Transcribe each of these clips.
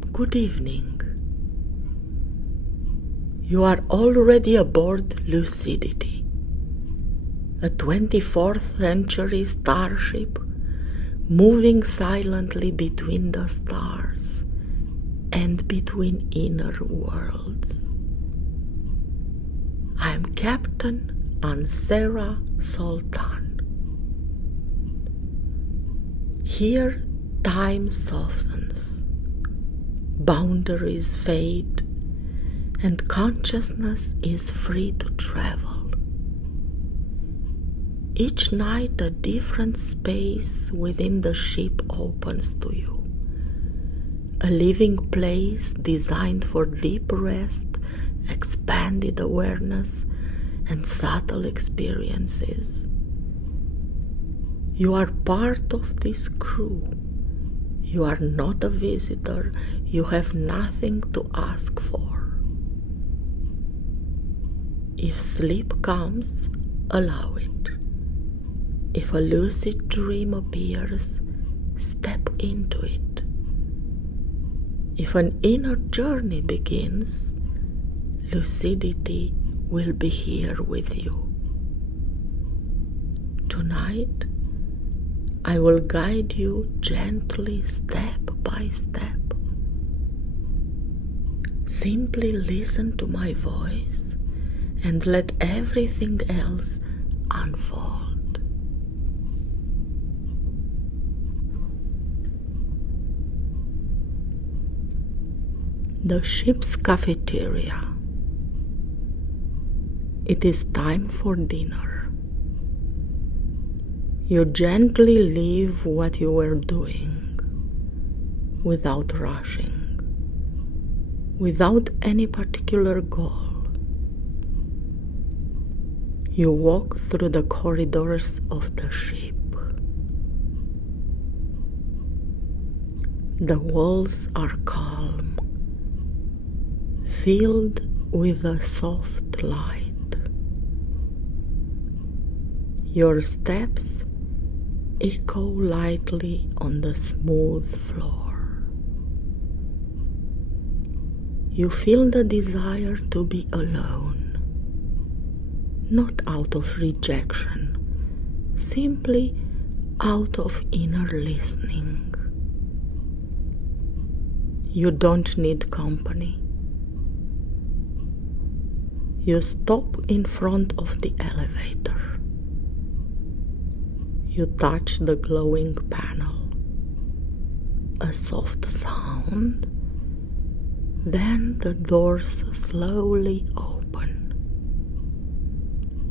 Good evening. You are already aboard Lucidity, a 24th century starship moving silently between the stars and between inner worlds. I am Captain Ansera Soltane. Here time softens, boundaries fade, and consciousness is free to travel. Each night a different space within the ship opens to you, a living place designed for deep rest, expanded awareness, and subtle experiences. You are part of this crew. You are not a visitor. You have nothing to ask for. If sleep comes, allow it. If a lucid dream appears, step into it. If an inner journey begins, lucidity will be here with you. Tonight, I will guide you gently step by step. Simply listen to my voice and let everything else unfold. The ship's cafeteria. It is time for dinner. You gently leave what you were doing, without rushing, without any particular goal. You walk through the corridors of the ship. The walls are calm, filled with a soft light. Your steps echo lightly on the smooth floor. You feel the desire to be alone. Not out of rejection, simply out of inner listening. You don't need company. You stop in front of the elevator. You touch the glowing panel. A soft sound, then the doors slowly open.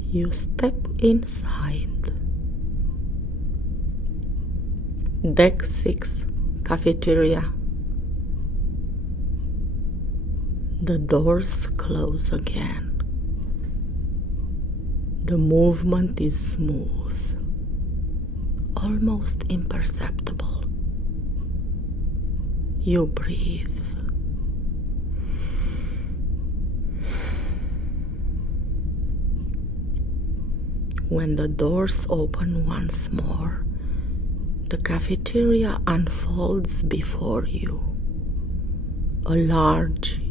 You step inside. Deck 6, cafeteria. The doors close again. The movement is smooth, almost imperceptible. You breathe. When the doors open once more, the cafeteria unfolds before you. A large,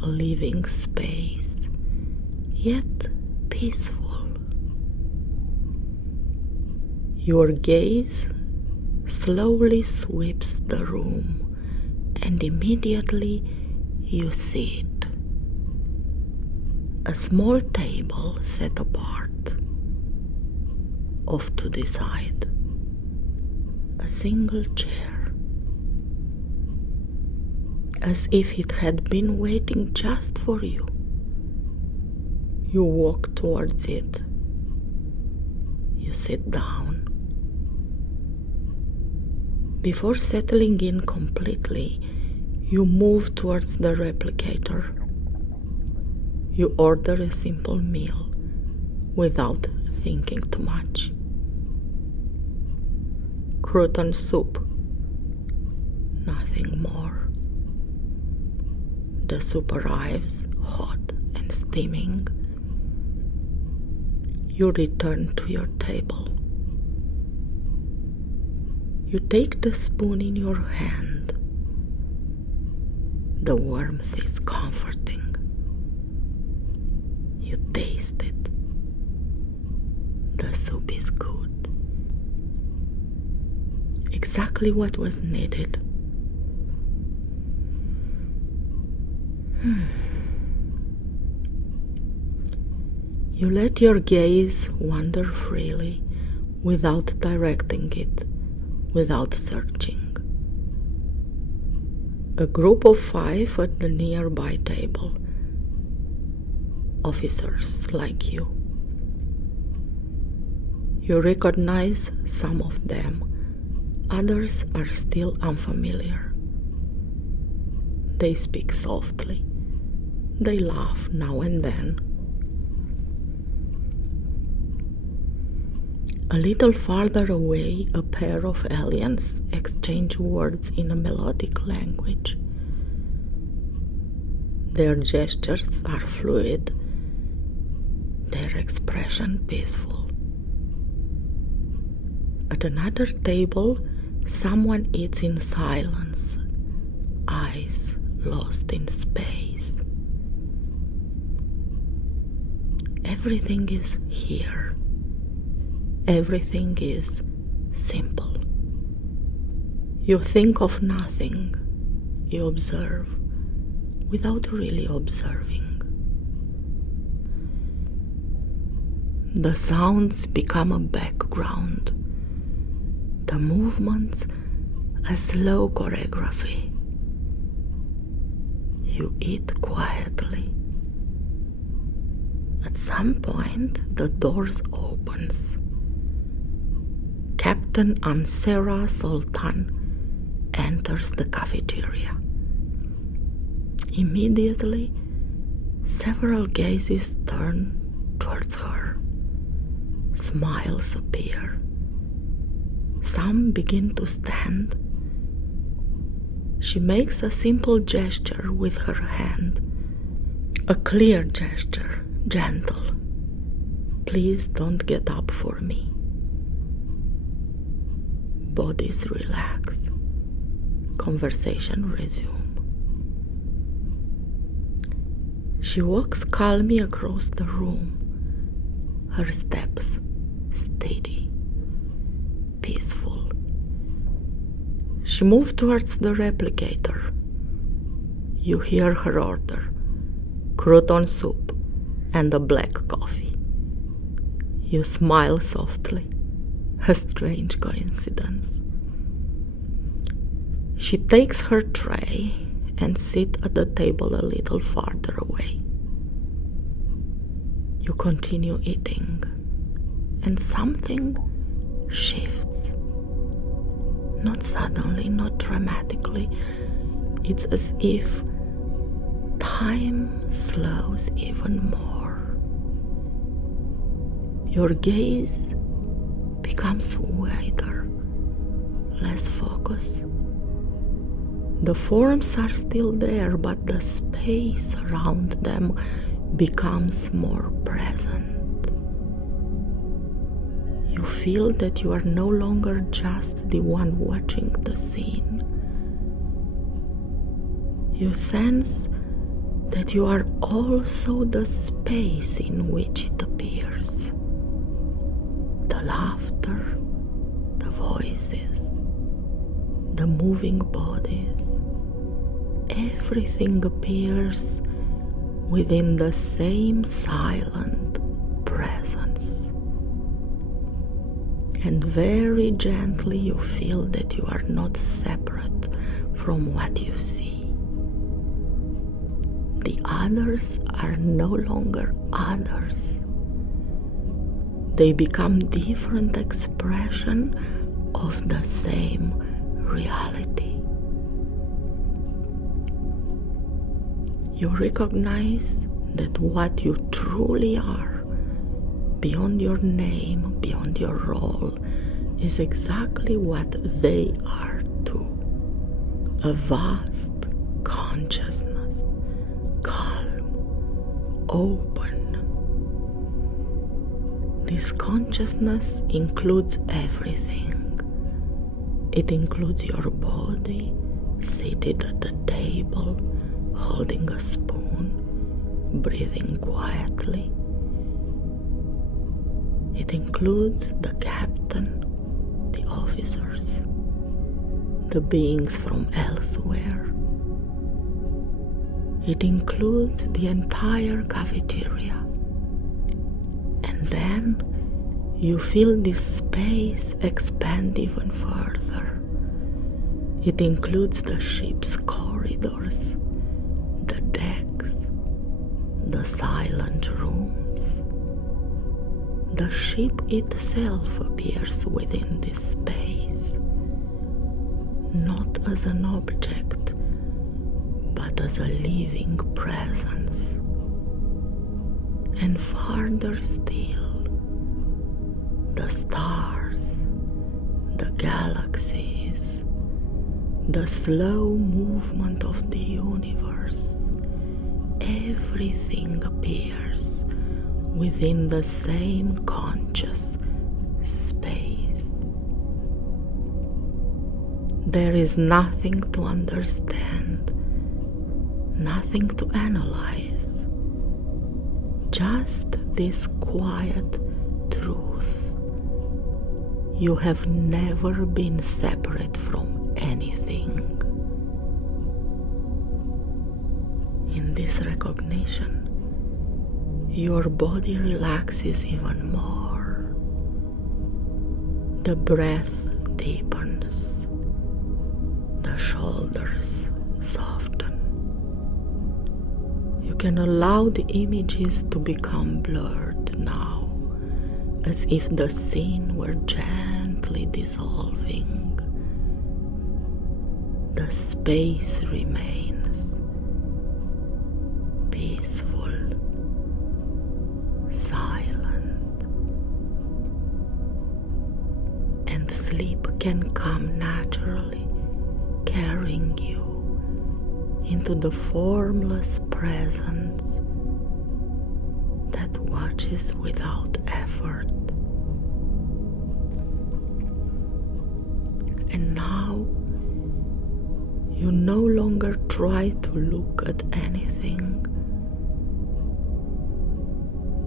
living space, yet peaceful. Your gaze slowly sweeps the room, and immediately you see it. A small table set apart. Off to the side, a single chair, as if it had been waiting just for you. You walk towards it. You sit down. Before settling in completely, you move towards the replicator. You order a simple meal without thinking too much. Crouton soup, nothing more. The soup arrives hot and steaming. You return to your table. You take the spoon in your hand. The warmth is comforting. You taste it. The soup is good. Exactly what was needed. You let your gaze wander freely without directing it, without searching. A group of 5 at the nearby table. Officers like you. You recognize some of them, others are still unfamiliar. They speak softly. They laugh now and then. A little farther away, a pair of aliens exchange words in a melodic language. Their gestures are fluid, their expression peaceful. At another table, someone eats in silence, eyes lost in space. Everything is here. Everything is simple. You think of nothing. You observe without really observing. The sounds become a background. The movements a slow choreography. You eat quietly. At some point, the doors opens. Captain Ansera Soltane enters the cafeteria. Immediately, several gazes turn towards her. Smiles appear. Some begin to stand. She makes a simple gesture with her hand. A clear gesture, gentle. Please don't get up for me. Bodies relax. Conversation resume. She walks calmly across the room. Her steps steady, peaceful. She moves towards the replicator. You hear her order: crouton soup and a black coffee. You smile softly. A strange coincidence. She takes her tray and sits at the table a little farther away. You continue eating, and something shifts. Not suddenly, not dramatically. It's as if time slows even more. Your gaze becomes wider, less focus. The forms are still there, but the space around them becomes more present. You feel that you are no longer just the one watching the scene. You sense that you are also the space in which it appears. The laughter, the voices, the moving bodies, everything appears within the same silent presence. And very gently you feel that you are not separate from what you see. The others are no longer others. They become different expression of the same reality. You recognize that what you truly are, beyond your name, beyond your role, is exactly what they are too. A vast consciousness, calm, open. This consciousness includes everything. It includes your body, seated at the table, holding a spoon, breathing quietly. It includes the captain, the officers, the beings from elsewhere. It includes the entire cafeteria. And then you feel this space expand even further. It includes the ship's corridors, the decks, the silent rooms. The ship itself appears within this space, not as an object, but as a living presence. And farther still, the stars, the galaxies, the slow movement of the universe, everything appears within the same conscious space. There is nothing to understand, nothing to analyze, just this quiet truth. You have never been separate from anything. In this recognition, your body relaxes even more. The breath deepens. The shoulders soften. You can allow the images to become blurred now, as if the scene were gently dissolving. The space remains peaceful, silent, and sleep can come naturally, carrying you into the formless presence that watches without effort. And now you no longer try to look at anything.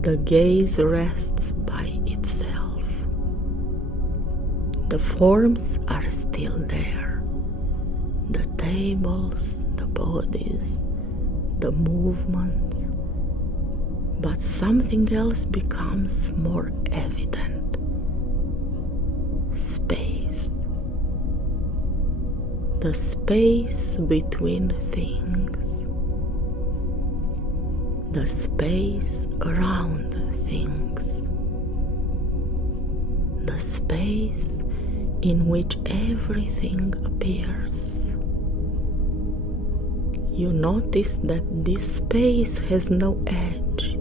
The gaze rests by itself. The forms are still there. The tables, the bodies, the movements. But something else becomes more evident. Space. The space between things. The space around things. The space in which everything appears. You notice that this space has no edge,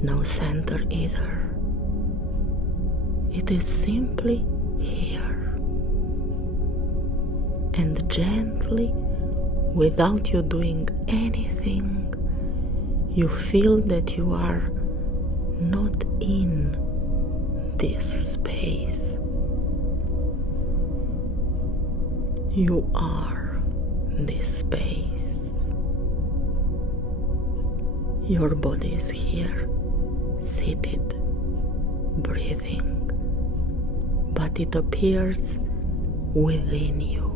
no center either. It is simply here. And gently, without you doing anything, you feel that you are not in this space. You are this space. Your body is here, seated, breathing, but it appears within you.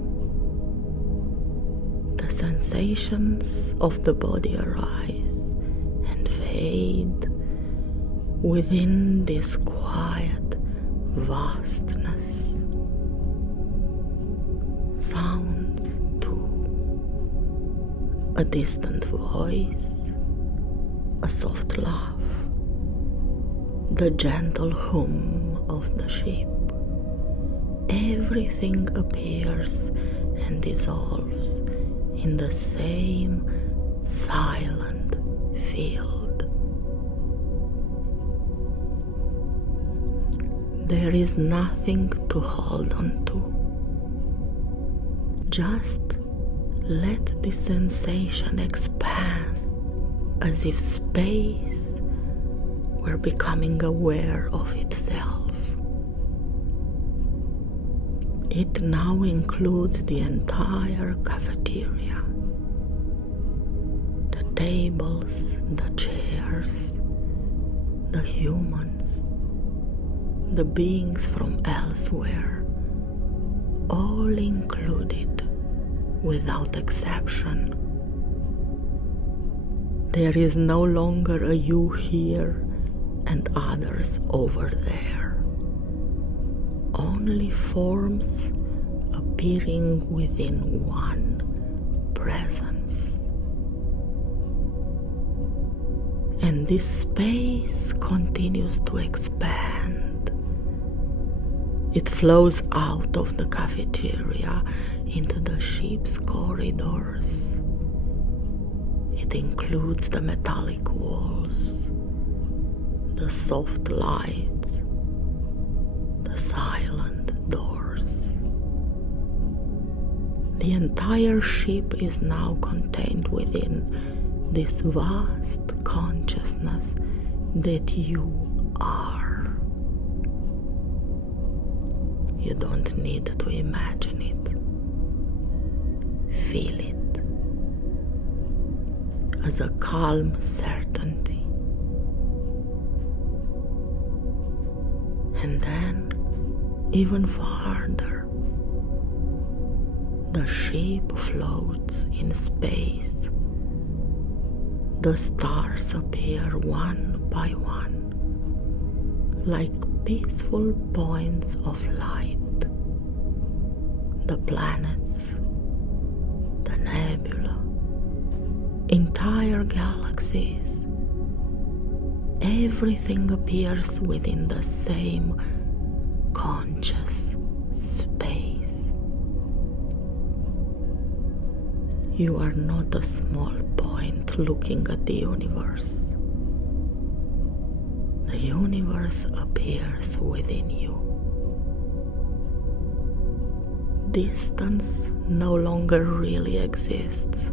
The sensations of the body arise and fade within this quiet vastness. Sounds too. A distant voice, a soft laugh, the gentle hum of the ship. Everything appears and dissolves in the same silent field. There is nothing to hold on to. Just let the sensation expand as if space were becoming aware of itself. It now includes the entire cafeteria. The tables, the chairs, the humans, the beings from elsewhere, all included without exception. There is no longer a you here and others over there. Only forms appearing within one presence. And this space continues to expand. It flows out of the cafeteria into the ship's corridors. It includes the metallic walls, the soft lights, the silent doors. The entire ship is now contained within this vast consciousness that you are. You don't need to imagine it. Feel it as a calm certainty. And then, even farther, the ship floats in space. The stars appear one by one, like peaceful points of light. The planets, the nebula, entire galaxies, everything appears within the same conscious space. You are not a small point looking at the universe. The universe appears within you. Distance no longer really exists.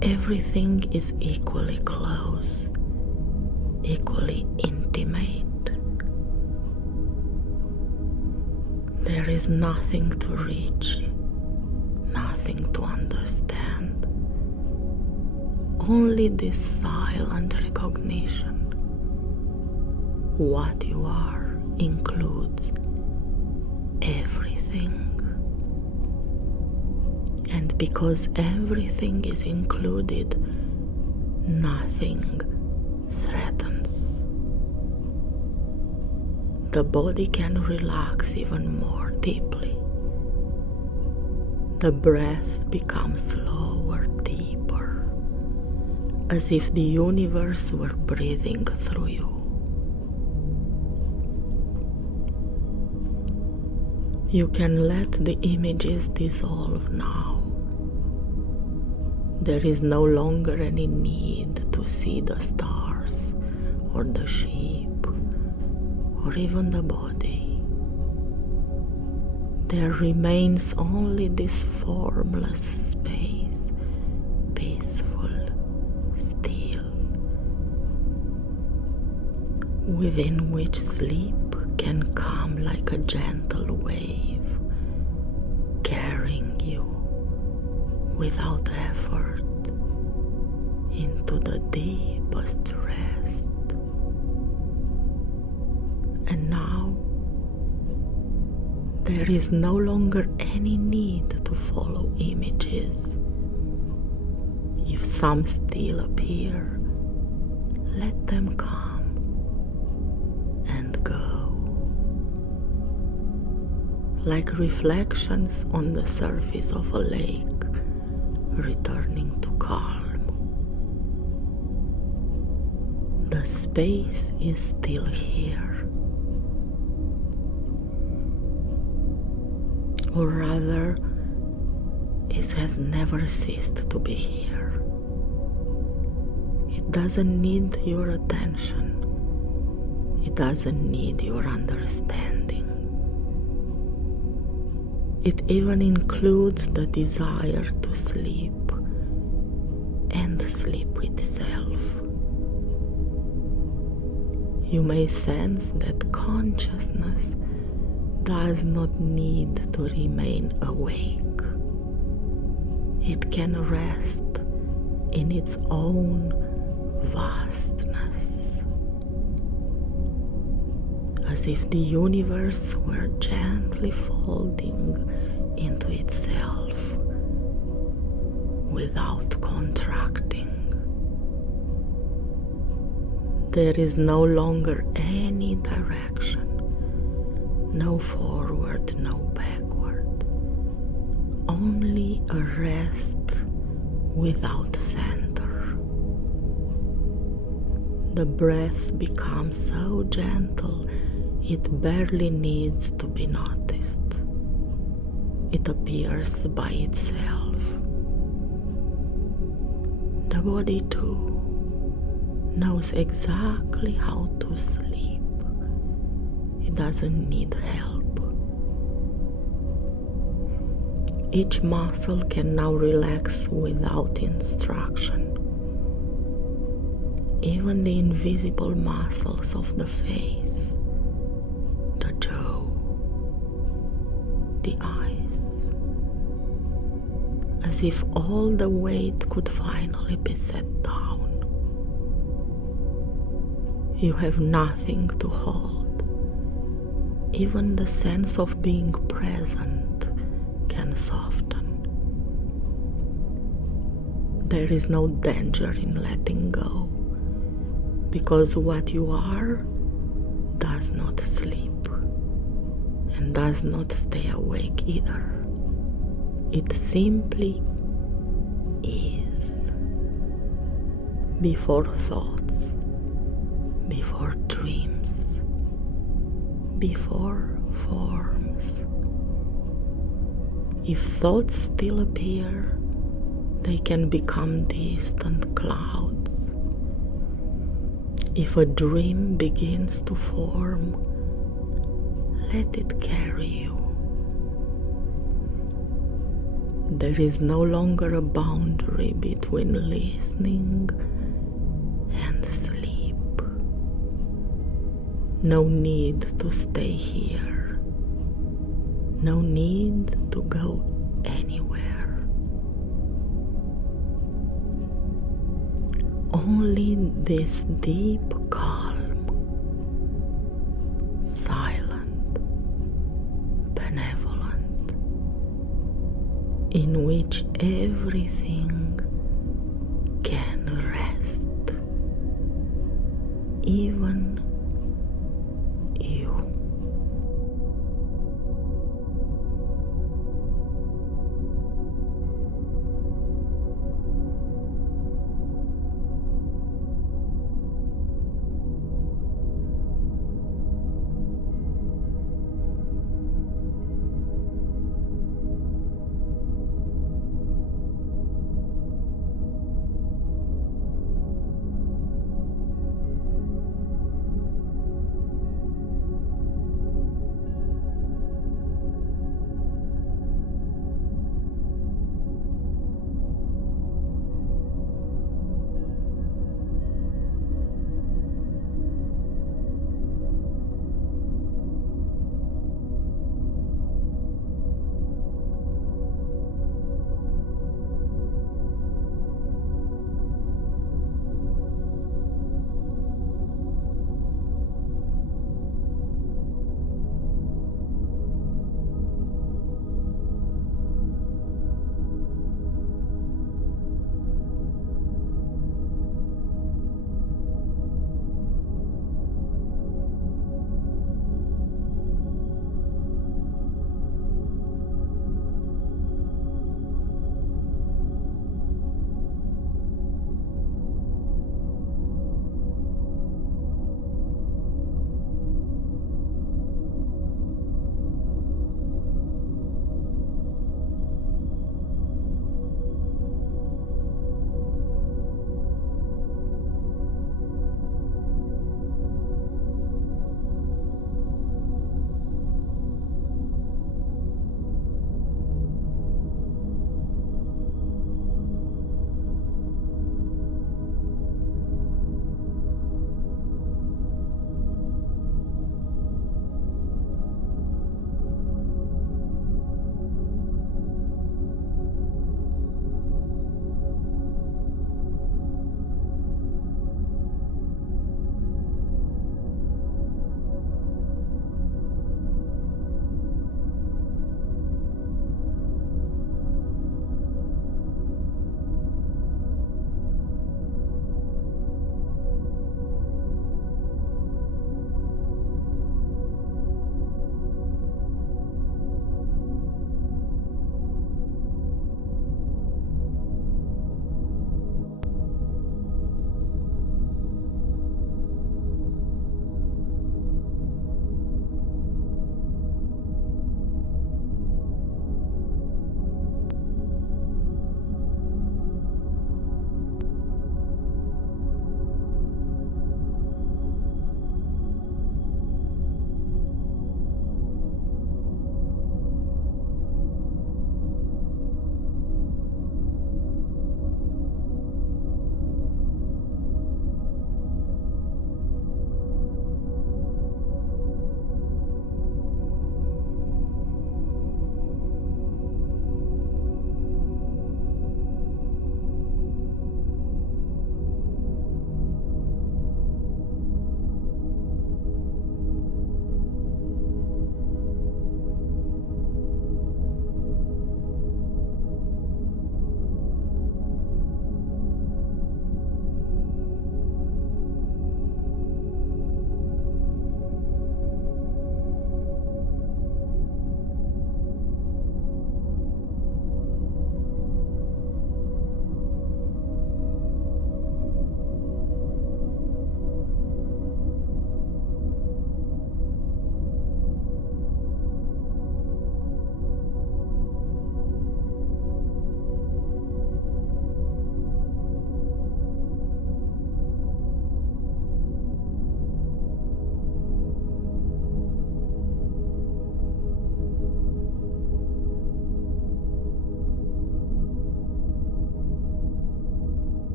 Everything is equally close, equally intimate. There is nothing to reach, nothing to understand. Only this silent recognition. What you are includes everything. And because everything is included, nothing threatens. The body can relax even more deeply. The breath becomes slower, deeper, as if the universe were breathing through you. You can let the images dissolve now. There is no longer any need to see the stars or the ship or even the body. There remains only this formless space, peaceful, still, within which sleep can come like a gentle wave, carrying you without effort into the deepest rest. And now there is no longer any need to follow images. If some still appear, let them come and go, like reflections on the surface of a lake, returning to calm. The space is still here, or rather, it has never ceased to be here. It doesn't need your attention. It doesn't need your understanding. It even includes the desire to sleep and sleep itself. You may sense that consciousness does not need to remain awake. It can rest in its own vastness, as if the universe were gently folding into itself without contracting. There is no longer any direction, no forward, no backward, only a rest without center. The breath becomes so gentle it barely needs to be noticed. It appears by itself. The body too knows exactly how to sleep. It doesn't need help. Each muscle can now relax without instruction. Even the invisible muscles of the face, the jaw, the eyes, as if all the weight could finally be set down. You have nothing to hold. Even the sense of being present can soften. There is no danger in letting go, because what you are does not sleep and does not stay awake either. It simply is. Before thoughts, before dreams, before forms. If thoughts still appear, they can become distant clouds. If a dream begins to form, let it carry you. There is no longer a boundary between listening and sleep. No need to stay here. No need to go anywhere. Only this deep calm, silent, benevolent, in which everything can rest, even